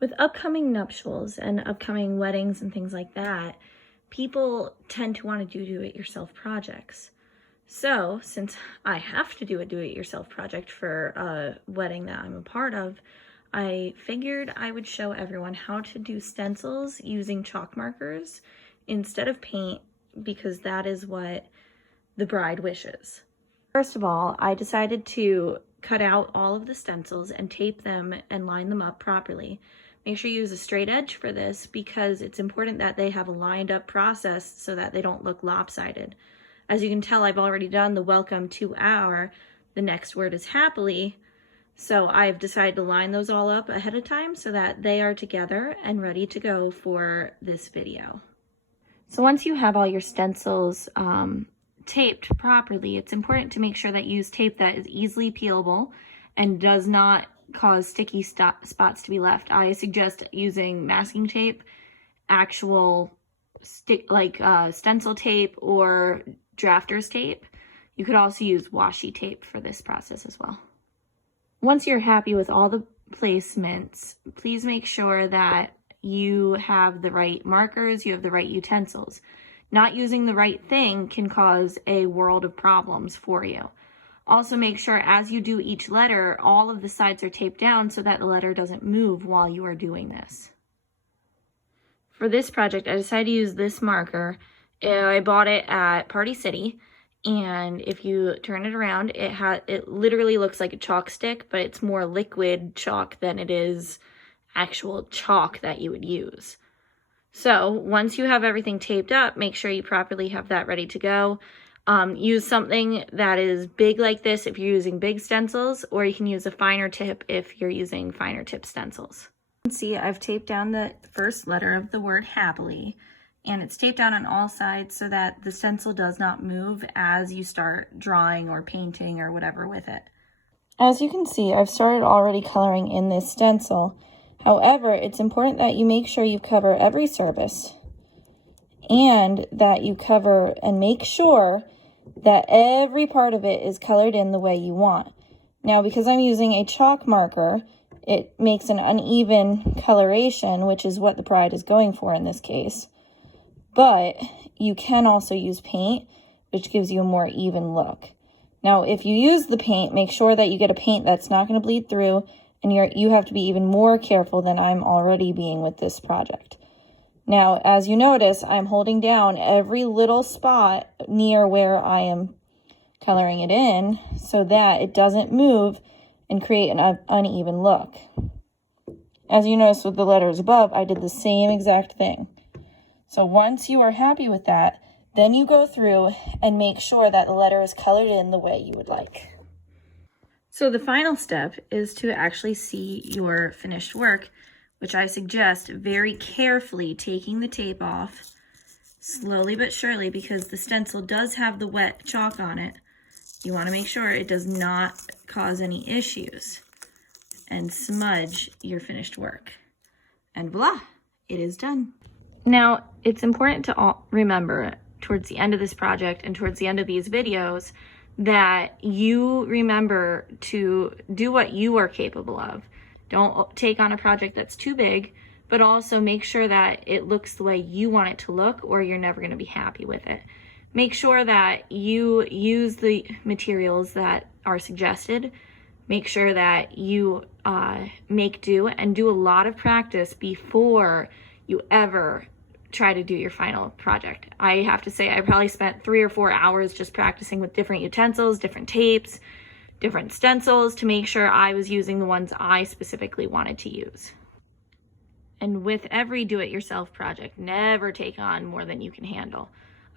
With upcoming nuptials and upcoming weddings and things like that, people tend to want to do do-it-yourself projects. So since I have to do a do-it-yourself project for a wedding that I'm a part of, I figured I would show everyone how to do stencils using chalk markers instead of paint, because that is what the bride wishes. First of all, I decided to cut out all of the stencils and tape them and line them up properly. Make sure you use a straight edge for this because it's important that they have a lined up process so that they don't look lopsided. As you can tell, I've already done the welcome to our, the next word is happily. So I've decided to line those all up ahead of time so that they are together and ready to go for this video. So once you have all your stencils taped properly, it's important to make sure that you use tape that is easily peelable and does not cause sticky spots to be left. I suggest using masking tape, actual stencil tape, or drafter's tape. You could also use washi tape for this process as well. Once you're happy with all the placements, please make sure that you have the right markers, you have the right utensils. Not using the right thing can cause a world of problems for you. Also make sure as you do each letter, all of the sides are taped down so that the letter doesn't move while you are doing this. For this project, I decided to use this marker. I bought it at Party City, and if you turn it around, it literally looks like a chalk stick, but it's more liquid chalk than it is actual chalk that you would use. So once you have everything taped up, make sure you properly have that ready to go. Use something that is big like this if you're using big stencils, or you can use a finer tip if you're using finer tip stencils. You can see I've taped down the first letter of the word happily, and it's taped down on all sides so that the stencil does not move as you start drawing or painting or whatever with it. As you can see, I've started already coloring in this stencil. However, it's important that you make sure you cover every surface and that you cover and make sure that every part of it is colored in the way you want. Now, because I'm using a chalk marker, it makes an uneven coloration, which is what the bride is going for in this case. But you can also use paint, which gives you a more even look. Now, if you use the paint, make sure that you get a paint that's not going to bleed through, and you have to be even more careful than I'm already being with this project. Now, as you notice, I'm holding down every little spot near where I am coloring it in so that it doesn't move and create an uneven look. As you notice with the letters above, I did the same exact thing. So once you are happy with that, then you go through and make sure that the letter is colored in the way you would like. So the final step is to actually see your finished work, which I suggest very carefully taking the tape off, slowly but surely, because the stencil does have the wet chalk on it. You want to make sure it does not cause any issues and smudge your finished work. And voila, it is done. Now, it's important to remember towards the end of this project and towards the end of these videos that you remember to do what you are capable of. Don't take on a project that's too big, but also make sure that it looks the way you want it to look, or you're never going to be happy with it. Make sure that you use the materials that are suggested. Make sure that you make do and do a lot of practice before you ever try to do your final project. I have to say I probably spent 3 or 4 hours just practicing with different utensils, different tapes, different stencils to make sure I was using the ones I specifically wanted to use. And with every do-it-yourself project, never take on more than you can handle.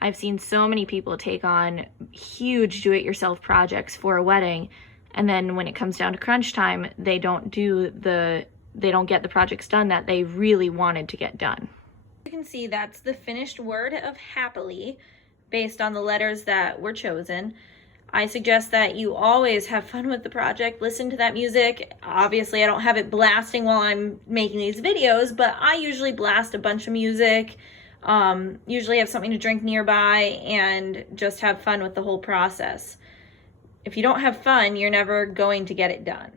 I've seen so many people take on huge do-it-yourself projects for a wedding, and then when it comes down to crunch time, they don't get the projects done that they really wanted to get done. You can see that's the finished word of happily based on the letters that were chosen. I suggest that you always have fun with the project. Listen to that music. Obviously, I don't have it blasting while I'm making these videos, but I usually blast a bunch of music, usually have something to drink nearby, and just have fun with the whole process. If you don't have fun, you're never going to get it done.